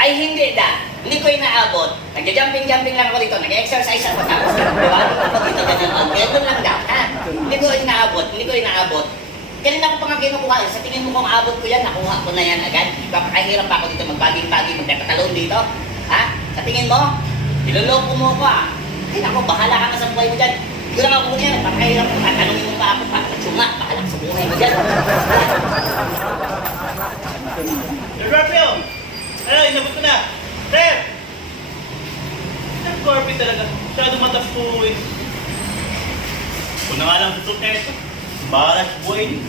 Ay hindi da. Hindi ko inaabot. Nagja-jumping lang ako dito. Nag-exercise ako. Tapos diba? Ako dito ganun. Kaya doon lang daw. Ha? Hindi ko inaabot. Kanina ko pa nga kinukuha. Sa tingin mo kung abot ko yan, nakuha ko na yan agad. Kahirap pa ako dito magbaging-baging, magkakatalon dito. Ha? Sa tingin mo? Niloloko mo ako ah. Ay ako, bahala ka na sa buhay mo dyan. Hindi ko lang ako muna yan. Pakahirap ko. Tatanungin mo pa ako. Patsunga. Bahala ka sa buhay mo dyan. Sir Rapio! Ano, inabot ko na! Sir! Sir Corby talaga. Masyadong matapuin. Kung na nga lang susok na ito. Bahala sa buhay niyo.